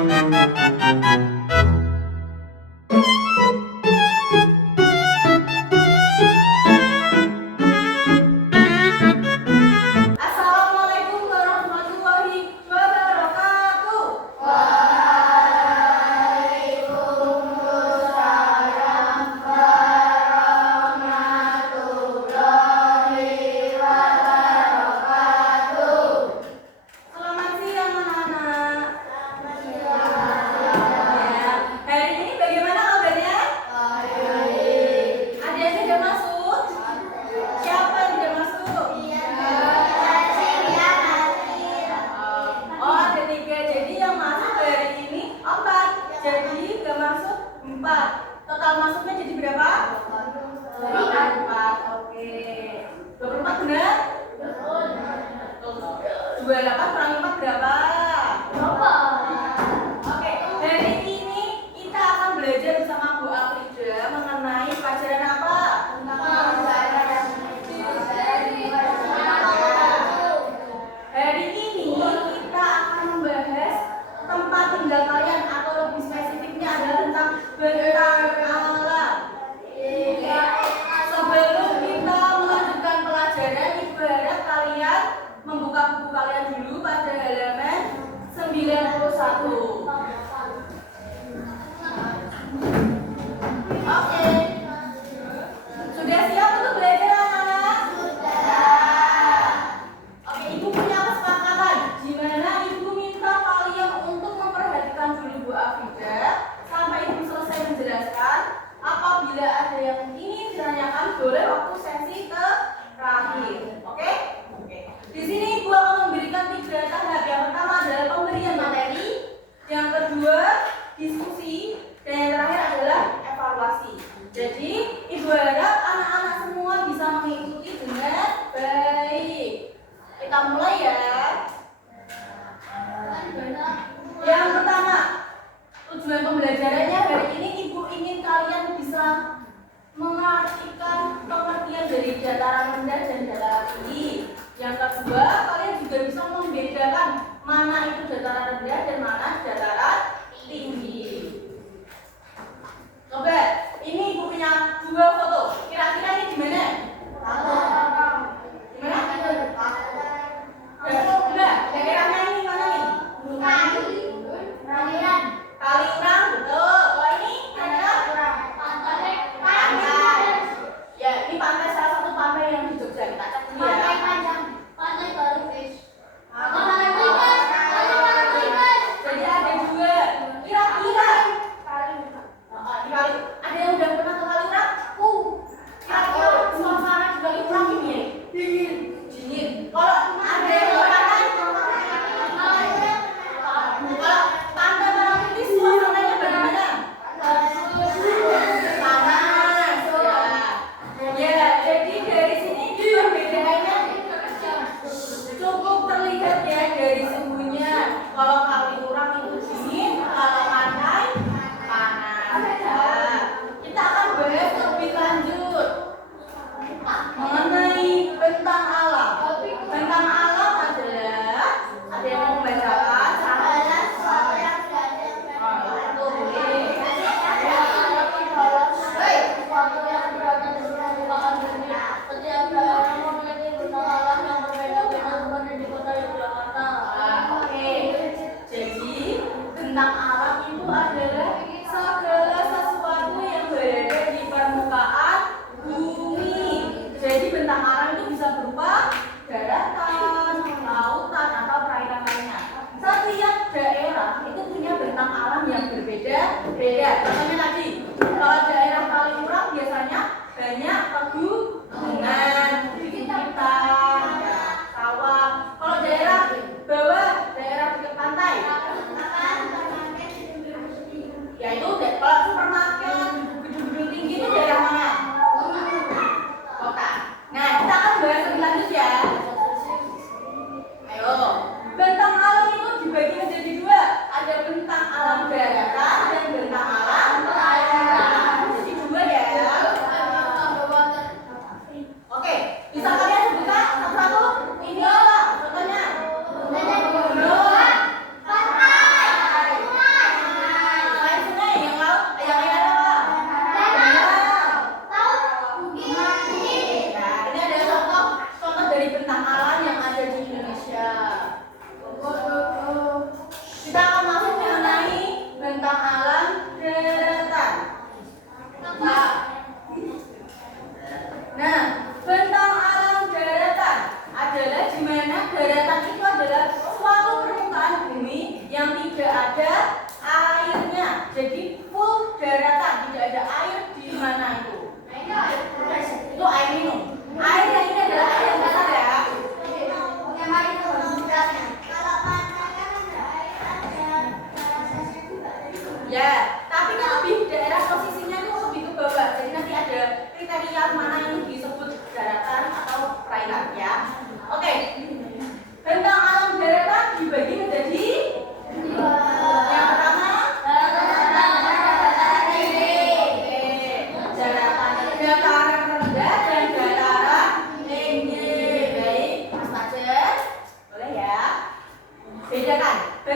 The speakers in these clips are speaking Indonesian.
Assalamualaikum warahmatullahi wabarakatuh. Selamat siang anak-anak. Ya, hari ini bagaimana kabarnya? Ada yang tidak masuk? Siapa yang tidak masuk? Oh, ada 3. Jadi yang masuk hari ini 4. Jadi nggak masuk 4. Total masuknya jadi berapa? 24. Oke. 24 benar? 28 kurang 4 berapa? Oke, hari ini kita akan belajar bersama Bu Afrida mengenai pelajaran apa? Hari ini kita akan membahas tempat tinggal kalian atau lebih spesifiknya adalah tentang bentang alam. Sebelum kita melanjutkan pelajaran, ibarat kalian membuka buku kalian dulu pada halaman 91. Oke. Sudah siap untuk belajar anak-anak? Oke, ibu punya kesepakatan. Gimana ibu minta kalian untuk memperhatikan dulu Bu Afrida sampai ibu selesai menjelaskan. Apabila ada yang ingin ditanyakan, boleh waktu sesi terakhir. Oke? Di sini ibu akan memberikan 3 tahap. Yang pertama adalah pemberian materi, yang kedua diskusi, dan yang terakhir adalah evaluasi. Jadi ibu harap anak-anak semua bisa mengikuti dengan baik. Kita mulai ya. Yang pertama, tujuan pembelajarannya hari ini ibu ingin kalian bisa mengartikan pengertian dari dataran rendah dan dataran tinggi. Yang kedua, kalian juga bisa membedakan mana itu dataran rendah dan mana dataran tinggi. Coba, ini ibu punya 2 foto. Kira-kira ini di mana? Di mana? Enggak, daerahnya ini mana nih? Kaliurang, betul. Kalau ini adalah pantai. Ya, ini pantai, salah satu pantai yang di Jogja. Kita cek dulu ya. Jadi ada 2. Kira-kira ada yang udah pernah ke Kaliurang? Kira-kira suasana di Kaliurang ini ya? Dingin. Kalau ada yang pernah, kalau pantai Parangtritis suasananya bagaimana? Panas. Ya, jadi dari sini perbedaannya cukup terlihat ya dari suhunya. Kalau Kaliurang itu dingin, kalau pantai panas. Ya. Kita akan bahas lebih lanjut mengenai bentang alam. Bentang alam adalah, ada yang mau membacakan? Bentang alam itu adalah segala sesuatu yang berada di permukaan bumi. Jadi bentang alam itu bisa berupa daratan, lautan, atau perairan lainnya. Setiap daerah itu punya bentang alam yang berbeda-beda. Contohnya tadi, kalau daerah Kaliurang biasanya banyak pegunungan, bukit-bukitan, sawah. Kalau daerah bawah, daerah dekat pantai, ya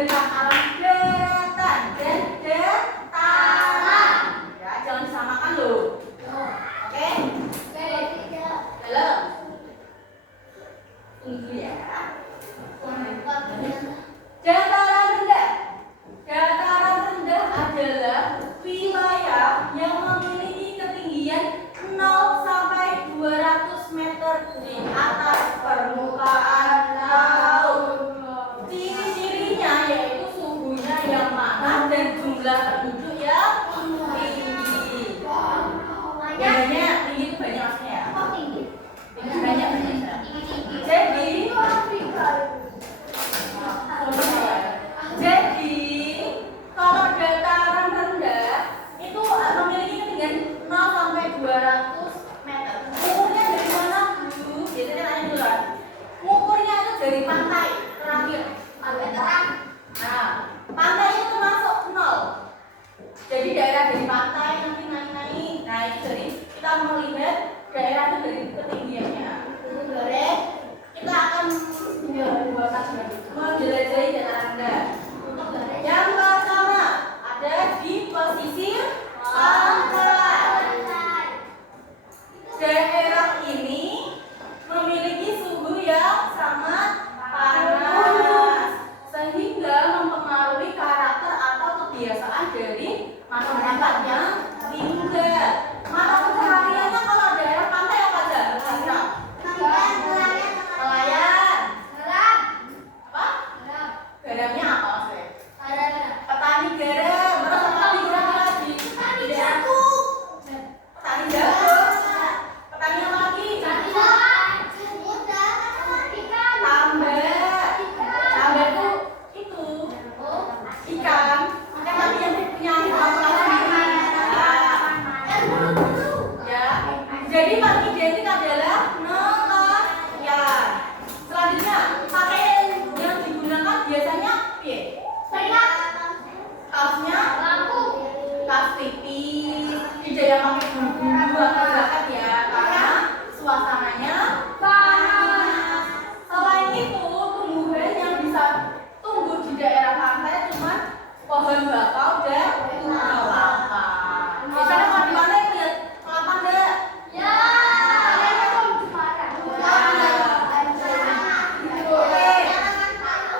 dari pangkalan daratan dan dataran. Ya, jangan disamakan loh. Oke? Dalam. Tunggu ya. Dataran rendah. Dataran rendah adalah wilayah yang memiliki ketinggian 0 sampai 200 meter di atas permukaan laut. Ciri-cirinya yaitu suhunya yang panas dan jumlah penduduk yang tinggi. Banyak tinggi itu banyak maksudnya ya? Tinggi banyak. Jadi kalau dataran rendah itu memiliki ketinggian 0 sampai 200 meter. Ukurnya dari mana dulu? Biasanya tanya dulu kan. Ukurnya itu dari pantai terakhir. Nah, pantai itu termasuk 0. Jadi daerah dari pantai nanti naik dari kita melihat daerah itu dari ketinggiannya. Boleh? Kita akan menjelajahi dataran rendah. Yang pertama ada di pesisir pantai. Daerah ini memiliki suhu yang sangat panas sehingga mempengaruhi karakter atau kebiasaan dari masyarakat yang tinggal. Mata pencahariannya kalau daerah pantai apa aja? Nelayan. Apa? Garamnya apa maksudnya? Petani garam. Terus petani garam lagi? Petani jagung. Petani jagung. Petani apa lagi? Tambak itu ikan. Ikan tadi yang punya ya. Jadi paling identik adalah nelayan. Selanjutnya pakaian yang digunakan biasanya kaosnya kaos tipis, tidak yang pakai bulu atau jaket ya, karena suasananya panas. Selain itu, tumbuhan yang bisa tumbuh di daerah pantai cuma pohon bakau dan kelapa. Misalnya kalau di pantai lihat kelapa enggak? Ya. Oke.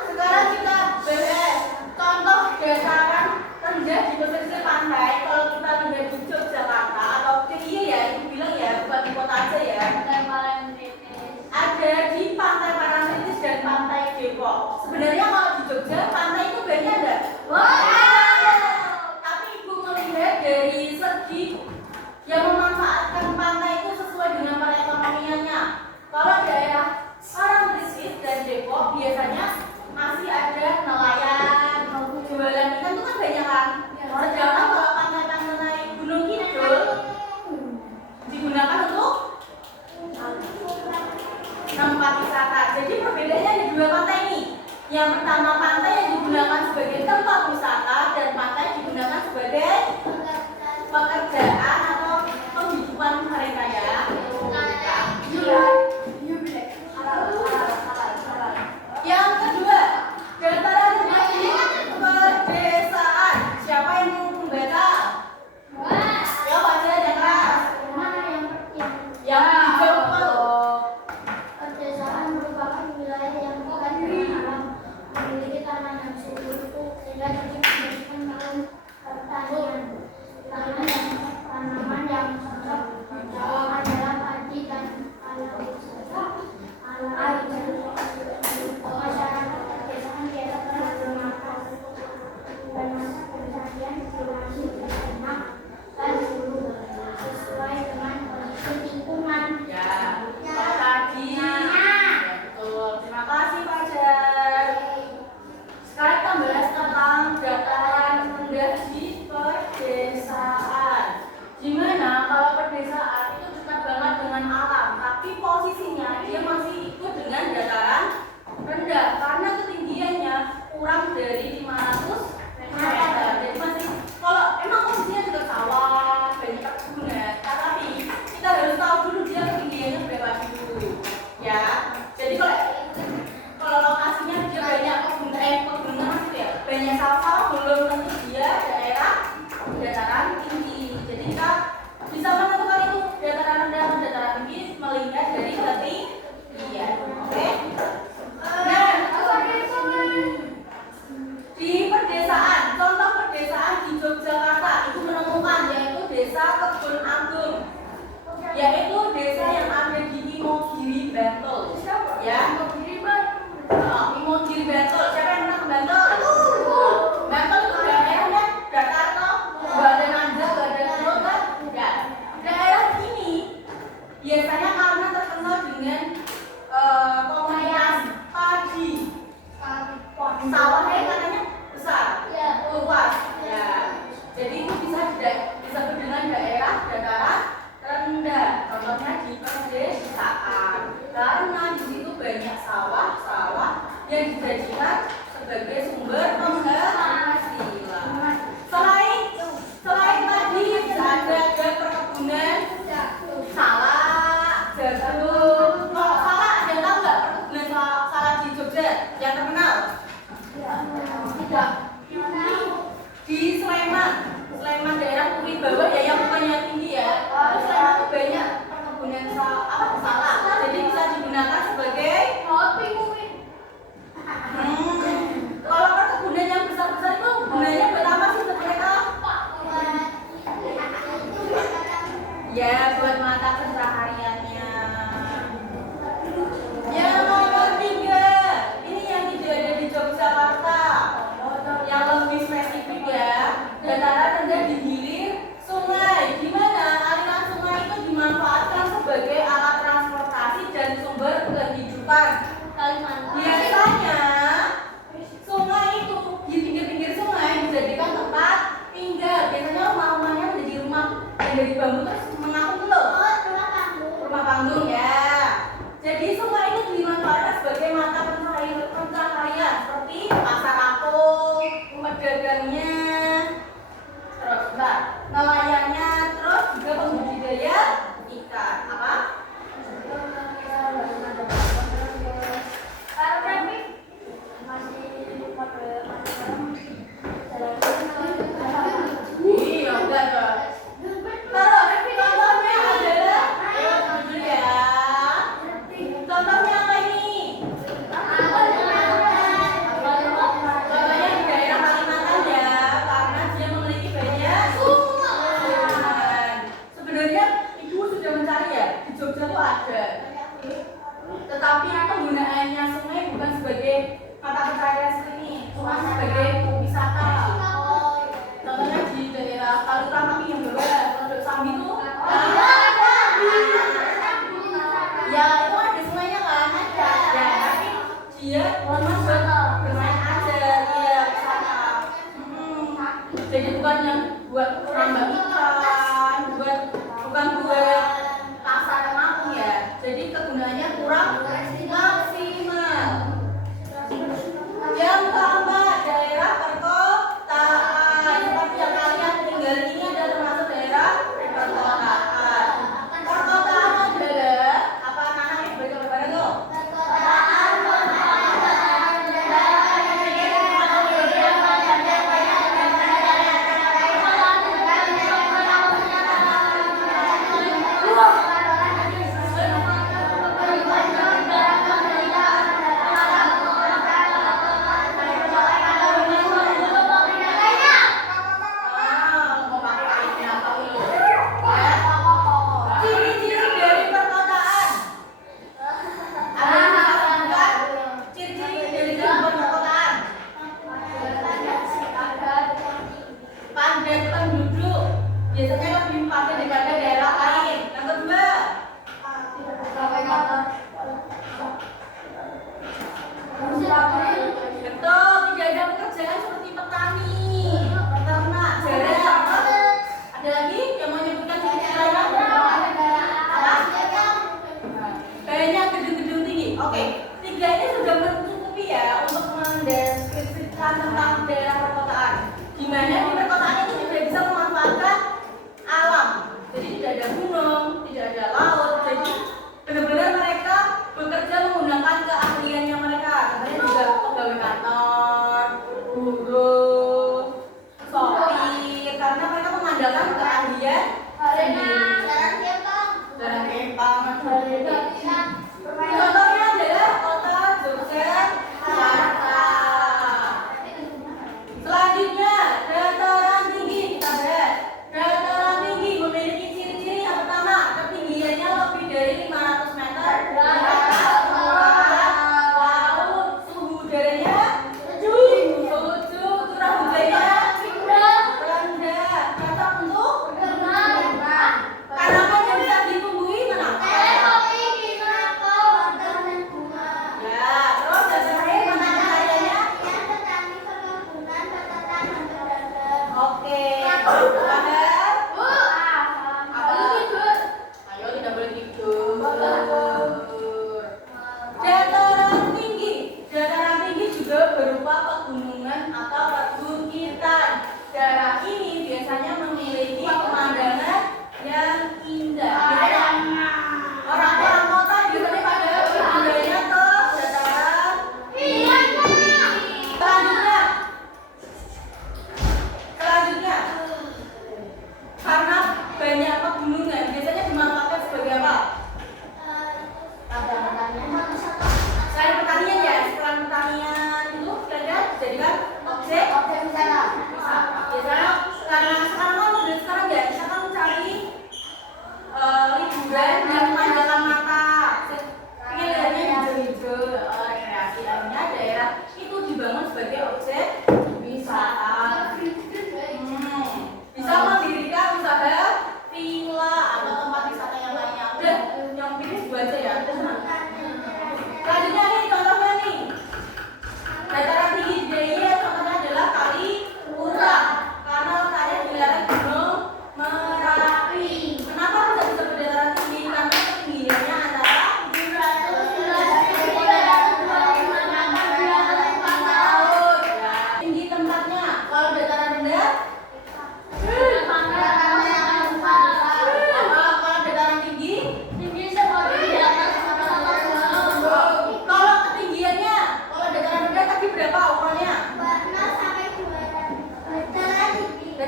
Sekarang kita bahas contoh dataran rendah di pesisir pantai. Kalau kita lihat di Yogyakarta atau di banyak sawah belum tentu dia daerah dataran tinggi. Jadi kita bisa menentukan itu dataran rendah atau dataran tinggi melihat dari ketinggian. Oke? Nah, di pedesaan, contoh pedesaan di Yogyakarta itu menemukan yaitu Desa Kebun Agung, yaitu desa yang ada di Imogiri, Bantul. Ya, Imogiri, Bantul. Siapa yang pernah ke Bantul? Bantul itu daerahnya datar toh, nggak ada nanjak, nggak ada turun kan? Ya, daerah ini biasanya karena terkenal dengan komunitas padi. Sawahnya katanya besar, luas. Ya, jadi itu bisa disebut dengan daerah dataran rendah. Contohnya di pedesaan, karena di situ banyak sawah-sawah yang dijadikan sebagai sumber penghasilan. Selain tadi bisa ada perkebunan salak, jagung. Kalau salak ada yang tahu nggak perkebunan salak di Jogja yang terkenal? Tidak. Di Sleman daerah Puri Bawah ya, yang bukannya tinggi ya. Sleman itu banyak perkebunan salak. Jadi bisa digunakan sebagai kalau perkebunan yang besar-besar itu gunanya buat apa sih mereka? Ya, buat mata pencahariannya. Yang nomor 3, ini yang tidak ada di Yogyakarta, yang lebih spesifik ya. Dataran rendah di hilir sungai, di mana aliran sungai itu dimanfaatkan sebagai alat transportasi dan sumber kehidupan. Biasanya sungai itu di pinggir-pinggir sungai dijadikan tempat tinggal. Biasanya rumah-rumahnya menjadi rumah yang dari bambu terus mengapung loh. Rumah panggung ya. Jadi sungai itu dimanfaatkan sebagai mata pencaharian seperti pasar apung, pedagangnya, terus nelayannya, terus juga pembudidaya ikan. Apa? Iya, enggak dong. Contohnya adalah, jujur ya. Contohnya apa ini? Contohnya di daerah Kalimantan ya, karena dia memiliki banyak sungai. Sebenarnya ibu sudah mencari ya, di Jogja tuh ada. Tetapi penggunaannya sungai bukan sebagai mata pencaharian seperti ini, cuma sebagai wisata. Contohnya di daerah Kalimantan tapi yang bawah, Pondok Sambi itu ya itu ada sungainya kan? Ada. Ya, tapi dia bermain aja ya sana. Jadi bukan yang buat nambah ikan, bukan buat pasar kampung ya. Jadi kegunaannya kurang maksimal. Yang keempat, daerah perkotaan. Seperti yang kalian tinggal ini adalah termasuk daerah perkotaan. Perkotaan adalah apa anak-anak yang baca bareng lo?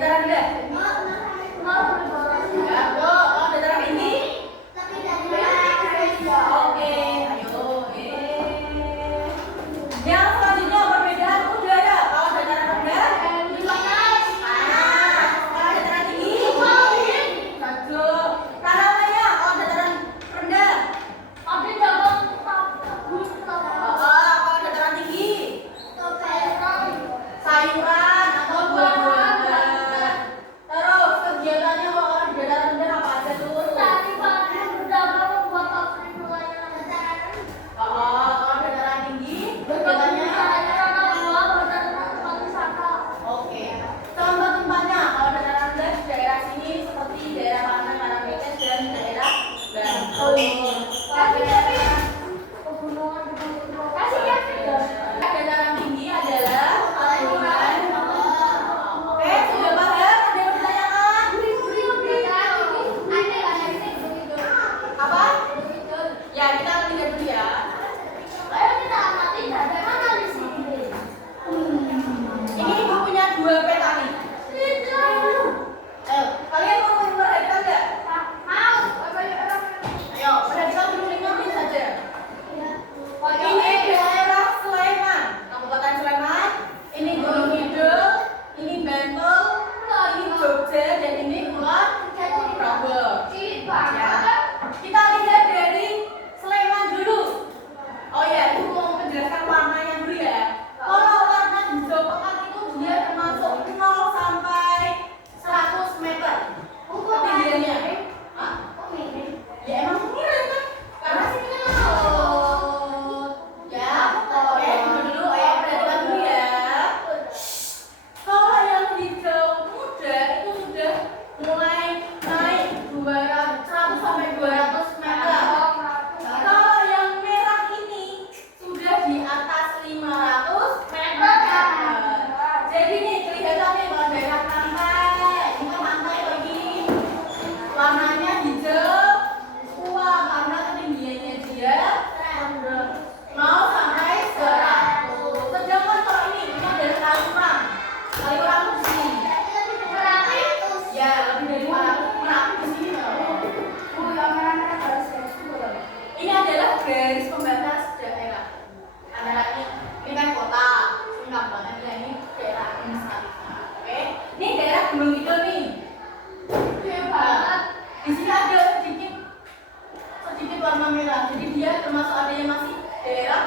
dataran rendah? Ya, kalau dataran tinggi? Oke, ayo. Yang selanjutnya perbedaan udara. Kalau dataran rendah? Panas. Kalau dataran tinggi? Sejuk. Tanamannya kalau dataran rendah? Kalau dataran tinggi? Sayuran atau buah-buahan. Terus kegiatannya kalau di dataran rendah apa aja tuh? Kalau dataran tinggi kegiatannya? Oke. Contoh tempatnya kalau dataran rendah di daerah sini seperti daerah Pantai Karangletes dan daerah Bantul. Dataran tinggi adalah pegunungan. Oke, sudah paham? Ada yang ditanyakan? Apa? Ya, kita akan lihat dulu ya. Ini ibu punya 2 peta nih. Ayo, kalian mau memperhatikan nggak? Ayo, perhatikan dulu 5 menit saja. Ini daerah Sleman, Kabupaten Sleman. Ini Gunung Kidul, ini Bantul, ini Jogja, dan ini Kulon Progo. Ya. Kita lihat dari Sleman dulu. Oh ya, itu mau menjelaskan warnanya dulu ya. Kalau warna hijau pekat itu dia termasuk 0 sampai 100 meter ketinggiannya. Hah? Ya emang mirip kan? Karena sini kan laut. Ya, oke, dulu. Ayo perhatikan dulu ya. Kalau yang hijau muda itu sudah mulai naik 100 sampai 200 meter. Kalau yang merah ini sudah di atas 500 meter. Jadi nih kelihatannya kalau daerah pantai, ini kan pantai lagi. Warnanya hijau tua karena ketinggiannya dia 0 sampai 100. Sedangkan kalau ini adalah Kaliurang. Kaliurang di sini. Ya, lebih dari 500. Merapi di sini loh. Ini adalah garis pembatas daerah. Antara ini kan kota, ini kabupaten, ini daerah administratif. Oke, ini daerah Gunung Kidul nih. Di sini ada sedikit warna merah. Jadi dia termasuk ada yang masih daerah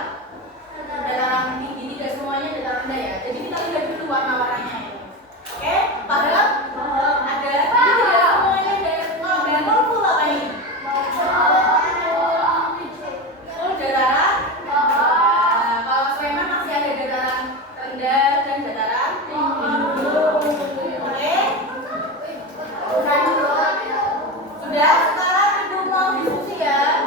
dataran tinggi, tidak semuanya dataran rendah ya. Jadi kita lihat dulu warna-warnanya ini. Oke, padahal ada ini tidak semuanya daerah Bantul full apa ini? Full dataran. Kalau Sleman masih ada dataran rendah dan dataran tinggi. Oke. Sudah, sekarang ibu mau diskusi ya.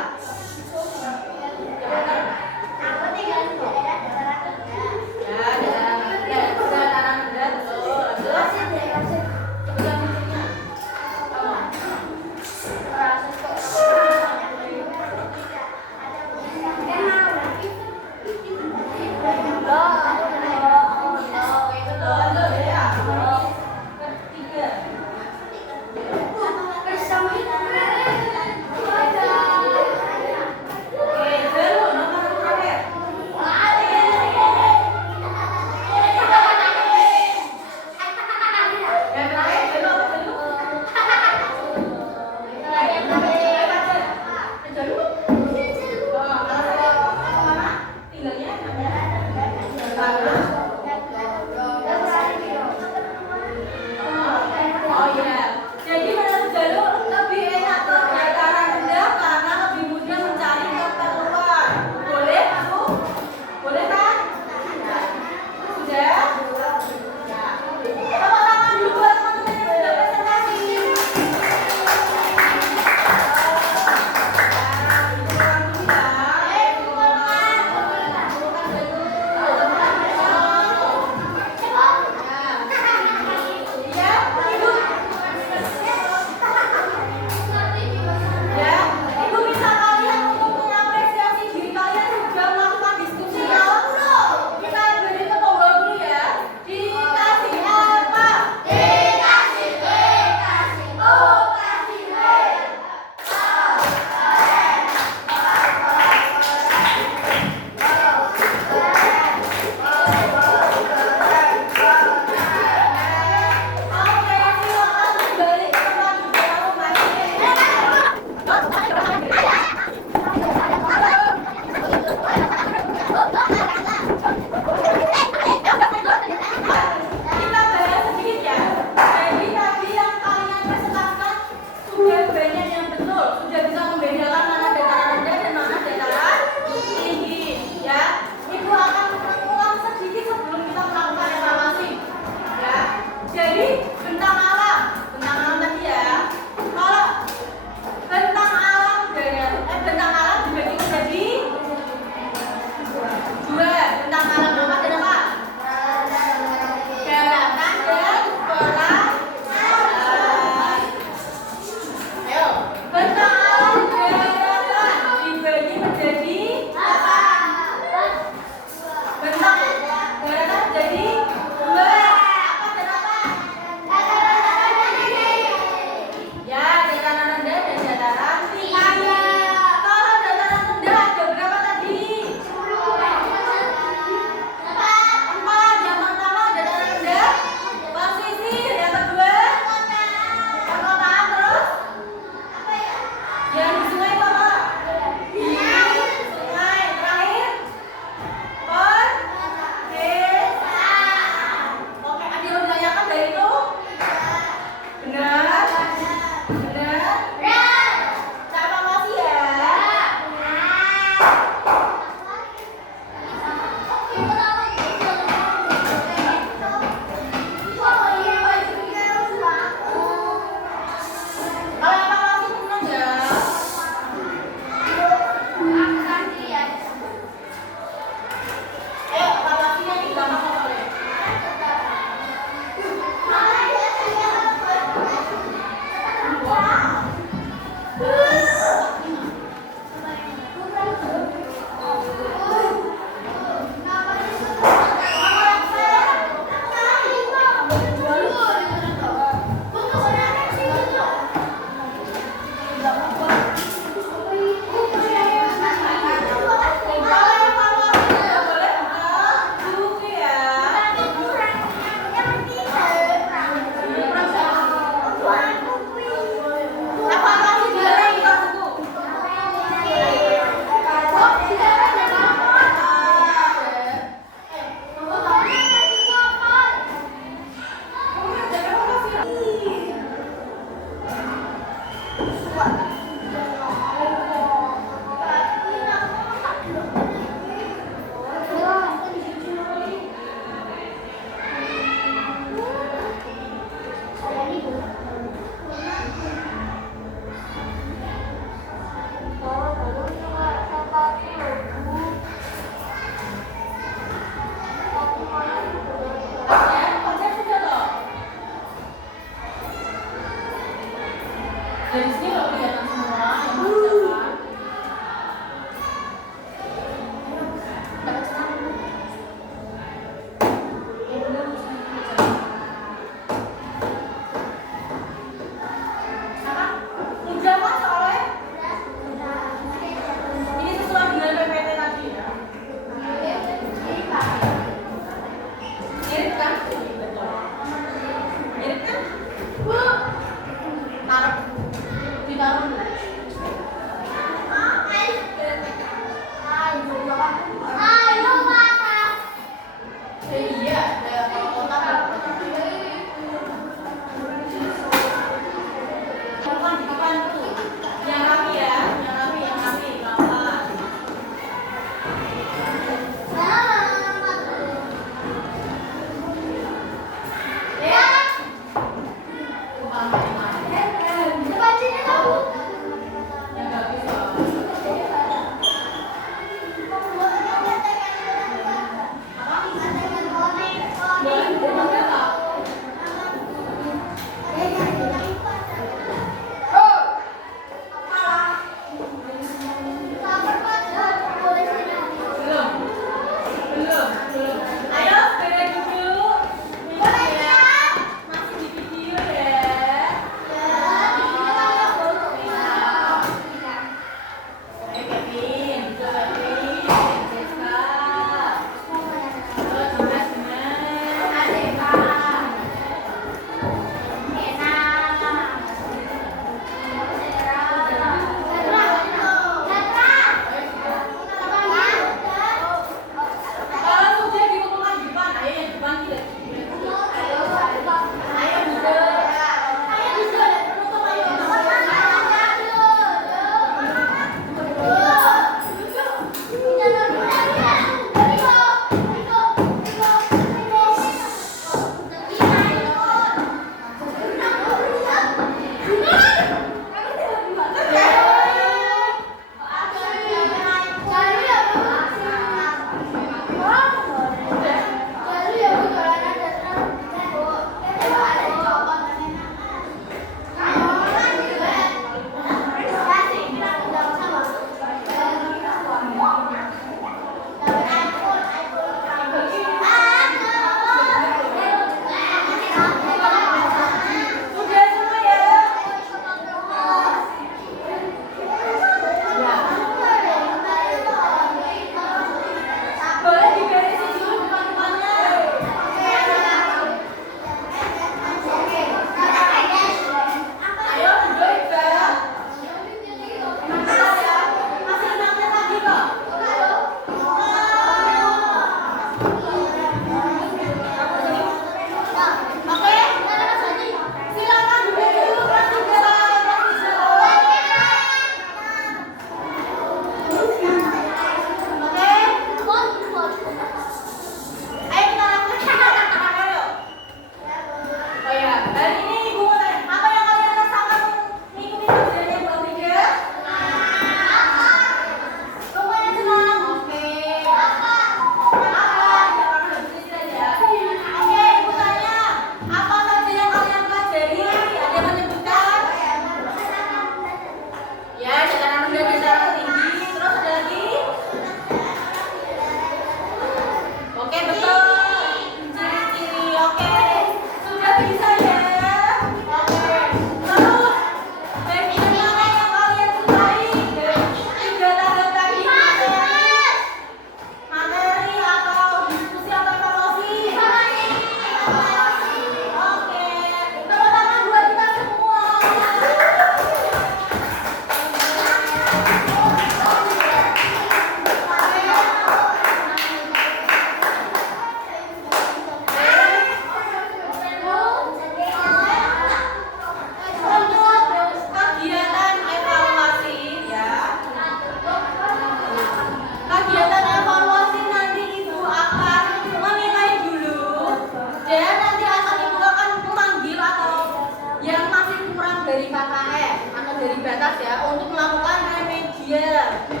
bendera.